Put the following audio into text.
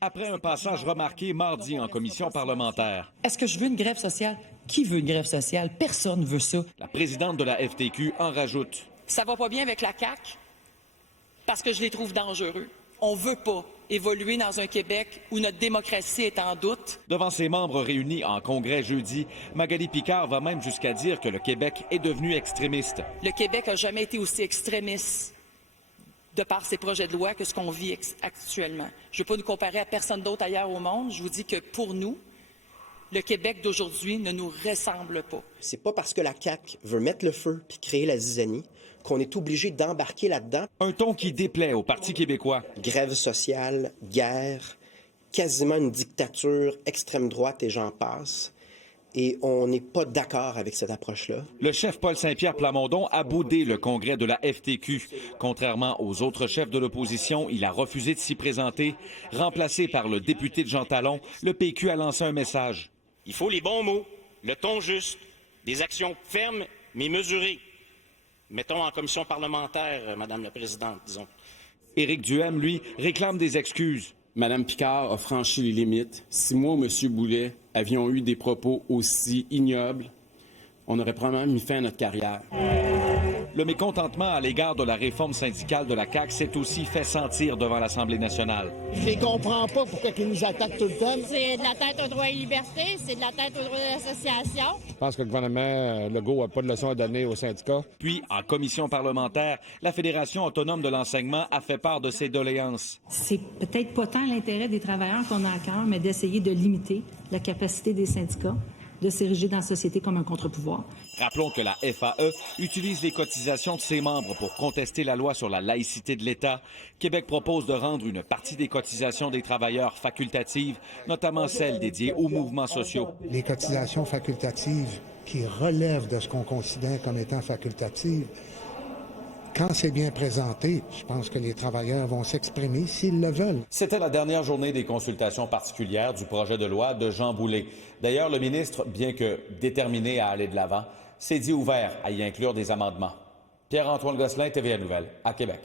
Après un passage remarqué mardi en commission parlementaire. Est-ce que je veux une grève sociale? Qui veut une grève sociale? Personne ne veut ça. La présidente de la FTQ en rajoute. Ça va pas bien avec la CAQ parce que je les trouve dangereux. On veut pas évoluer dans un Québec où notre démocratie est en doute. Devant ses membres réunis en congrès jeudi, Magali Picard va même jusqu'à dire que le Québec est devenu extrémiste. Le Québec n'a jamais été aussi extrémiste de par ses projets de loi que ce qu'on vit actuellement. Je ne veux pas nous comparer à personne d'autre ailleurs au monde. Je vous dis que pour nous, le Québec d'aujourd'hui ne nous ressemble pas. C'est pas parce que la CAQ veut mettre le feu puis créer la zizanie qu'on est obligé d'embarquer là-dedans. Un ton qui déplaît au Parti québécois. Grève sociale, guerre, quasiment une dictature, extrême droite et j'en passe. Et on n'est pas d'accord avec cette approche-là. Le chef Paul Saint-Pierre Plamondon a boudé le congrès de la FTQ. Contrairement aux autres chefs de l'opposition, il a refusé de s'y présenter. Remplacé par le député de Jean Talon, le PQ a lancé un message. Il faut les bons mots, le ton juste, des actions fermes mais mesurées. Mettons en commission parlementaire, Madame la Présidente, disons. Éric Duhem, lui, réclame des excuses. Madame Picard a franchi les limites. Si moi ou M. Boulet avions eu des propos aussi ignobles, on aurait probablement mis fin à notre carrière. Le mécontentement à l'égard de la réforme syndicale de la CAQ s'est aussi fait sentir devant l'Assemblée nationale. Je les comprends pas pourquoi ils nous attaquent tout le temps. C'est de la tête aux droits et libertés, c'est de la tête aux droits de l'association. Je pense que le gouvernement Legault n'a pas de leçon à donner aux syndicats. Puis, en commission parlementaire, la Fédération autonome de l'enseignement a fait part de ses doléances. C'est peut-être pas tant l'intérêt des travailleurs qu'on a à cœur, mais d'essayer de limiter la capacité des syndicats de s'ériger dans la société comme un contre-pouvoir. Rappelons que la FAE utilise les cotisations de ses membres pour contester la loi sur la laïcité de l'État. Québec propose de rendre une partie des cotisations des travailleurs facultatives, notamment celles dédiées aux mouvements sociaux. Les cotisations facultatives qui relèvent de ce qu'on considère comme étant facultatives, quand c'est bien présenté, je pense que les travailleurs vont s'exprimer s'ils le veulent. C'était la dernière journée des consultations particulières du projet de loi de Jean Boulet. D'ailleurs, le ministre, bien que déterminé à aller de l'avant, s'est dit ouvert à y inclure des amendements. Pierre-Antoine Gosselin, TVA Nouvelles, à Québec.